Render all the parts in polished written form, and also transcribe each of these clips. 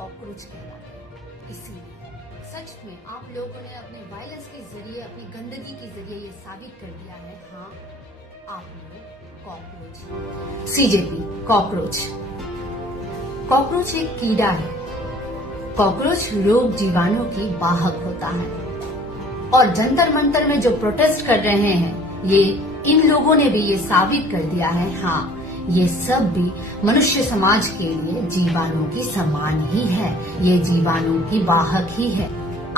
Cockroach कहलाते हैं। इसीलिए सच में आप लोगों ने अपने वायलेंस के जरिए, अपनी गंदगी के जरिए ये साबित कर दिया है, हाँ आप लोग कॉकरोच। CJP cockroach. कॉकरोच एक कीड़ा है। कॉकरोच रोग जीवाणु की वाहक होता है। और जंतर मंतर में जो प्रोटेस्ट कर रहे हैं, ये इन लोगों ने भी ये साबित कर दिया है, हाँ ये सब भी मनुष्य समाज के लिए जीवाणु की समान ही है, ये जीवाणु की वाहक ही है।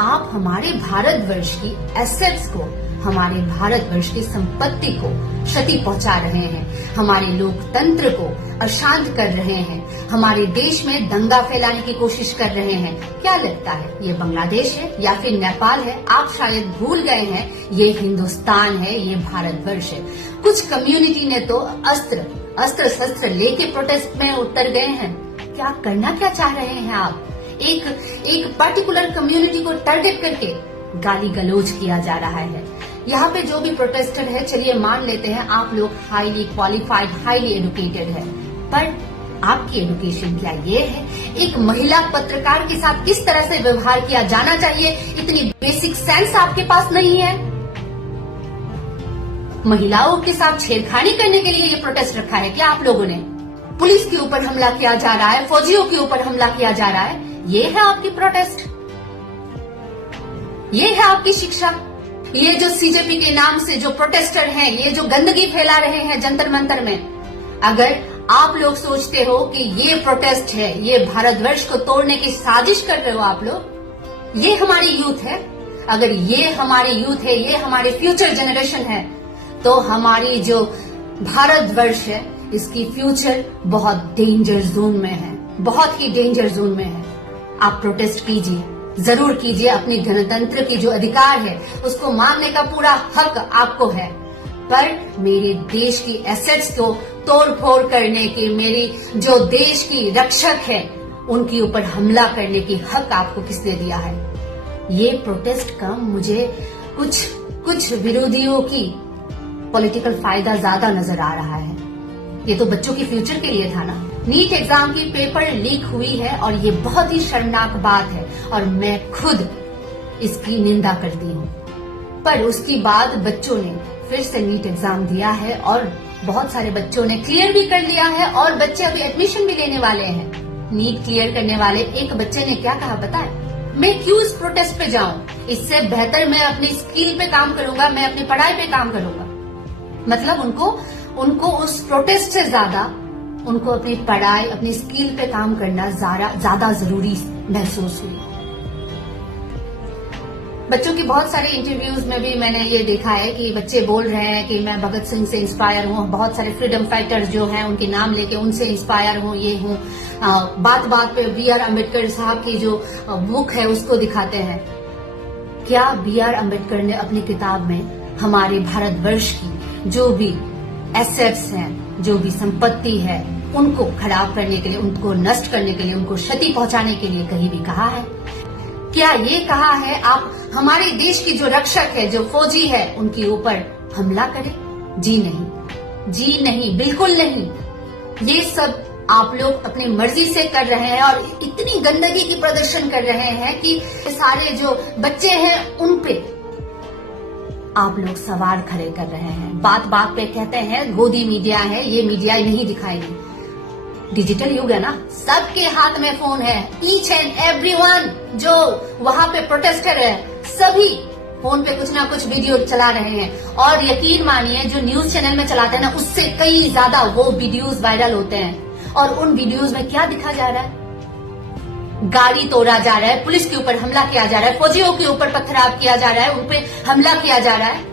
आप हमारे भारतवर्ष की एसेट्स को, हमारे भारतवर्ष की संपत्ति को क्षति पहुंचा रहे हैं, हमारे लोकतंत्र को अशांत कर रहे हैं, हमारे देश में दंगा फैलाने की कोशिश कर रहे हैं। क्या लगता है ये बांग्लादेश है या फिर नेपाल है? आप शायद भूल गए हैं ये हिंदुस्तान है, ये भारतवर्ष है। कुछ कम्युनिटी ने तो अस्त्र शस्त्र लेके प्रोटेस्ट में उतर गए हैं। क्या करना क्या चाह रहे हैं आप? एक पर्टिकुलर कम्युनिटी को टारगेट करके गाली गलौज किया जा रहा है। यहाँ पे जो भी प्रोटेस्टर है, चलिए मान लेते हैं आप लोग हाईली क्वालिफाइड, हाईली एजुकेटेड है, पर आपकी एजुकेशन क्या ये है? एक महिला पत्रकार के साथ किस तरह से व्यवहार किया जाना चाहिए, इतनी बेसिक सेंस आपके पास नहीं है। महिलाओं के साथ छेड़खानी करने के लिए ये प्रोटेस्ट रखा है क्या आप लोगों ने? पुलिस के ऊपर हमला किया जा रहा है, फौजियों के ऊपर हमला किया जा रहा है, ये है आपकी प्रोटेस्ट? ये है आपकी शिक्षा? ये जो सीजेपी के नाम से जो प्रोटेस्टर हैं, ये जो गंदगी फैला रहे हैं जंतर मंतर में, अगर आप लोग सोचते हो कि ये प्रोटेस्ट है, ये भारतवर्ष को तोड़ने की साजिश कर रहे हो आप लोग, ये हमारी यूथ है। अगर ये हमारी यूथ है, ये हमारे फ्यूचर जनरेशन है, तो हमारी जो भारतवर्ष है, इसकी फ्यूचर बहुत डेंजर जोन में है, बहुत ही डेंजर जोन में है। आप प्रोटेस्ट कीजिए, जरूर कीजिए। अपनी गणतंत्र की जो अधिकार है उसको मांगने का पूरा हक आपको है, पर मेरे देश की एसेट्स को तोड़ फोड़ करने की, मेरी जो देश की रक्षक है उनके ऊपर हमला करने की हक आपको किसने दिया है? ये प्रोटेस्ट का मुझे कुछ विरोधियों की पॉलिटिकल फायदा ज्यादा नजर आ रहा है। ये तो बच्चों के फ्यूचर के लिए था ना। नीट एग्जाम की पेपर लीक हुई है और ये बहुत ही शर्मनाक बात है और मैं खुद इसकी निंदा करती हूँ, पर उसके बाद बच्चों ने फिर से नीट एग्जाम दिया है और बहुत सारे बच्चों ने क्लियर भी कर लिया है और बच्चे अभी एडमिशन भी लेने वाले हैं। नीट क्लियर करने वाले एक बच्चे ने क्या कहा पता है? मैं क्यों इस प्रोटेस्ट पे जाऊं, इससे बेहतर मैं अपनी स्किल पे काम करूंगा, मैं अपनी पढ़ाई पे काम करूंगा। मतलब उनको उस प्रोटेस्ट से ज्यादा उनको अपनी पढ़ाई, अपनी स्किल पे काम करना ज्यादा जरूरी महसूस हुई। बच्चों की बहुत सारे इंटरव्यूज में भी मैंने ये देखा है कि बच्चे बोल रहे हैं कि मैं भगत सिंह से इंस्पायर हूँ, बहुत सारे फ्रीडम फाइटर्स जो हैं उनके नाम लेके उनसे इंस्पायर हूँ, ये हूँ। बात बात पे बी आर अम्बेडकर साहब की जो बुक है उसको दिखाते हैं। क्या बी आर अम्बेडकर ने अपनी किताब में हमारे भारतवर्ष की जो भी एसेट्स हैं, जो भी संपत्ति है, उनको खराब करने के लिए, उनको नष्ट करने के लिए, उनको क्षति पहुंचाने के लिए कहीं भी कहा है? क्या ये कहा है आप हमारे देश की जो रक्षक है, जो फौजी है, उनके ऊपर हमला करें? जी नहीं, जी नहीं, बिल्कुल नहीं। ये सब आप लोग अपनी मर्जी से कर रहे हैं और इतनी गंदगी की प्रदर्शन कर रहे हैं कि सारे जो बच्चे हैं उन पे आप लोग सवाल खड़े कर रहे हैं। बात बात पे कहते हैं गोदी मीडिया है, ये मीडिया नहीं दिखाएगी। डिजिटल युग है ना, सबके हाथ में फोन है। ईच एंड एवरीवन जो वहां पे प्रोटेस्टर है, सभी फोन पे कुछ ना कुछ वीडियो चला रहे हैं और यकीन मानिए जो न्यूज चैनल में चलाते हैं ना, उससे कई ज्यादा वो वीडियोस वायरल होते हैं। और उन वीडियोस में क्या दिखा जा रहा है? गाड़ी तोड़ा जा रहा है, पुलिस के ऊपर हमला किया जा रहा है, फौजियों के ऊपर पथराव किया जा रहा है, उनपे हमला किया जा रहा है।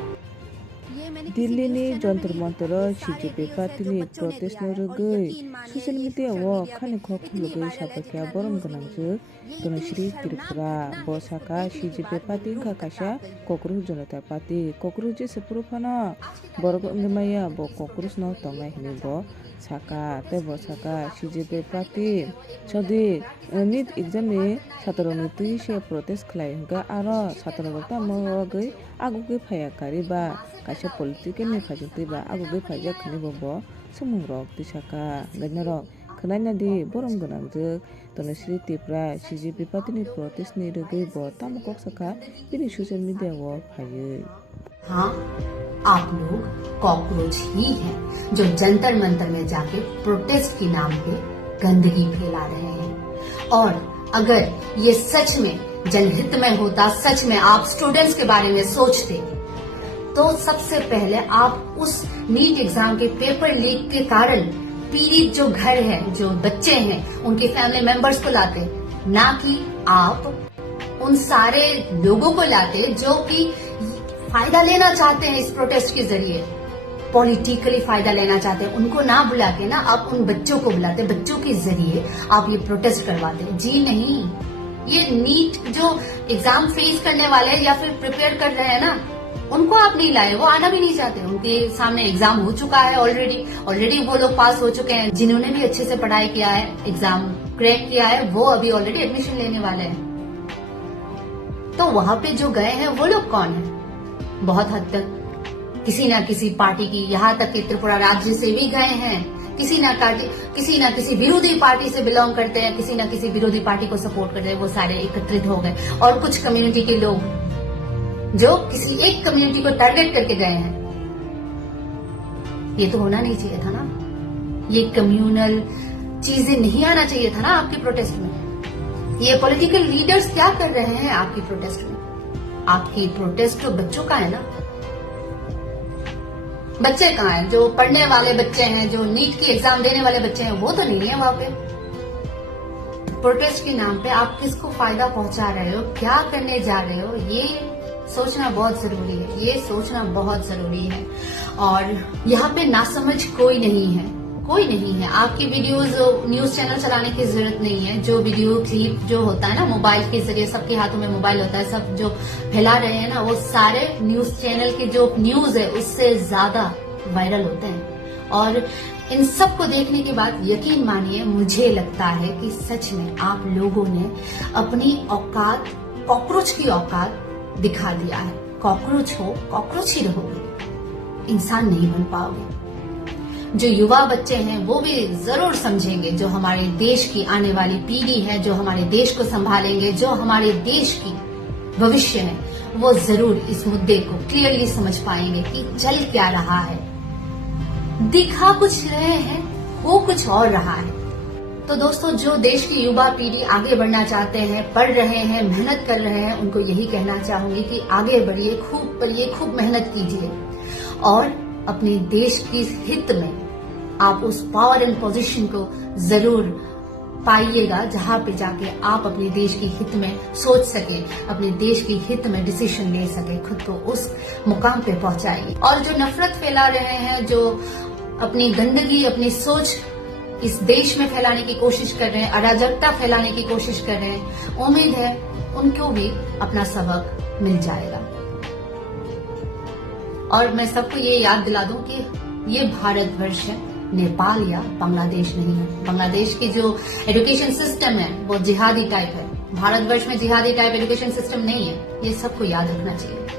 दिल्लीनि जंतर मंतर सीजेपी पार्टीनि प्रोटेस्ट रगै ससियेल मिडियायाव खानि खखुलगै साफाकिया बरम गोनांजो गणेश्री त्रिपुरा बसाका सीजेपी पार्टी का कासा कक्रुज जनता पार्टी कक्रुज सेपुरफाना बरग अंगमाया ब कक्रुज न तंगाय हिनि ब साका ते बसाका सीजेपी पार्टी सदि नीट एग्जाम नि सातरनि तुइसे प्रोटेस्ट खलाय हंगा आरो सातरगता मगै आगुगै फायाकारि बा कासा पॉलिटिकल नि फाजतै बा आगुगै फाजा खनि बब सुमुंग रक तिसाका गनरक खोनानायदि बरम गोनांजों तनश्री तिप्रा CJP पार्टीनि प्रोटेस्टनि रगै बो तामुकक सखा बिनि सोशल मीडिया वो फायै। हाँ, आप लोग कॉकरोच ही हैं जो जंतर मंतर में जाके प्रोटेस्ट के नाम पे गंदगी फैला रहे हैं। और अगर ये सच में जनहित में होता, सच में आप स्टूडेंट्स के बारे में सोचते, तो सबसे पहले आप उस नीट एग्जाम के पेपर लीक के कारण पीड़ित जो घर है, जो बच्चे हैं, उनके फैमिली मेंबर्स को लाते, ना कि आप उन सारे लोगों को लाते जो कि फायदा लेना चाहते हैं इस प्रोटेस्ट के जरिए, पॉलिटिकली फायदा लेना चाहते हैं। उनको ना बुला के ना आप उन बच्चों को बुलाते, बच्चों के जरिए आप ये प्रोटेस्ट करवाते। जी नहीं, ये नीट जो एग्जाम फेस करने वाले या फिर प्रिपेयर कर रहे हैं ना, उनको आप नहीं लाए, वो आना भी नहीं चाहते। उनके सामने एग्जाम हो चुका है ऑलरेडी वो लोग पास हो चुके हैं। जिन्होंने भी अच्छे से पढ़ाई किया है, एग्जाम क्रैक किया है, वो अभी ऑलरेडी एडमिशन लेने वाले हैं। तो वहां पे जो गए हैं वो लोग कौन है? बहुत हद तक किसी ना किसी पार्टी की, यहाँ तक कि त्रिपुरा राज्य से भी गए हैं, किसी ना किसी विरोधी पार्टी से बिलोंग करते हैं, किसी ना किसी विरोधी पार्टी को सपोर्ट करते हैं। वो सारे एकत्रित हो गए और कुछ कम्युनिटी के लोग जो किसी एक कम्युनिटी को टारगेट करके गए हैं। ये तो होना नहीं चाहिए था ना, ये कम्युनल चीजें नहीं आना चाहिए था ना आपकी प्रोटेस्ट में। ये पॉलिटिकल लीडर्स क्या कर रहे हैं आपकी प्रोटेस्ट में? आपकी प्रोटेस्ट तो बच्चों का है ना। बच्चे कहाँ हैं? जो पढ़ने वाले बच्चे हैं, जो नीट की एग्जाम देने वाले बच्चे हैं, वो तो नहीं है वहां पे। प्रोटेस्ट के नाम पे आप किसको फायदा पहुंचा रहे हो, क्या करने जा रहे हो, ये सोचना बहुत जरूरी है। ये सोचना बहुत जरूरी है। और यहाँ पे नासमझ कोई नहीं है। आपकी वीडियोस न्यूज चैनल चलाने की जरूरत नहीं है। जो वीडियो क्लिप जो होता है ना मोबाइल के जरिए, सबके हाथों में मोबाइल होता है, सब जो फैला रहे हैं ना, वो सारे न्यूज चैनल के जो न्यूज है उससे ज्यादा वायरल होते हैं। और इन सब को देखने के बाद यकीन मानिए, मुझे लगता है कि सच में आप लोगों ने अपनी औकात, कॉकरोच की औकात दिखा दिया है। कॉकरोच हो, कॉकरोच ही रहोगे, इंसान नहीं बन पाओगे। जो युवा बच्चे हैं वो भी जरूर समझेंगे, जो हमारे देश की आने वाली पीढ़ी है, जो हमारे देश को संभालेंगे, जो हमारे देश की भविष्य है, वो जरूर इस मुद्दे को क्लियरली समझ पाएंगे कि चल क्या रहा है। दिखा कुछ रहे हैं, हो कुछ और रहा है। तो दोस्तों, जो देश की युवा पीढ़ी आगे बढ़ना चाहते हैं, पढ़ रहे हैं, मेहनत कर रहे हैं, उनको यही कहना चाहूंगी कि आगे बढ़िए, खूब पढ़िए, खूब मेहनत कीजिए और अपने देश की हित में आप उस पावर एंड पोजीशन को जरूर पाइएगा, जहां पे जाके आप अपने देश के हित में सोच सके, अपने देश के हित में डिसीजन ले सके, खुद को उस मुकाम पे पहुंचाइए। और जो नफरत फैला रहे हैं, जो अपनी गंदगी, अपनी सोच इस देश में फैलाने की कोशिश कर रहे हैं, अराजकता फैलाने की कोशिश कर रहे हैं, उम्मीद है उनको भी अपना सबक मिल जाएगा। और मैं सबको ये याद दिला दूं कि ये भारतवर्ष है, नेपाल या बांग्लादेश नहीं है। बांग्लादेश की जो एजुकेशन सिस्टम है वो जिहादी टाइप है। भारतवर्ष में जिहादी टाइप एजुकेशन सिस्टम नहीं है। ये सबको याद रखना चाहिए।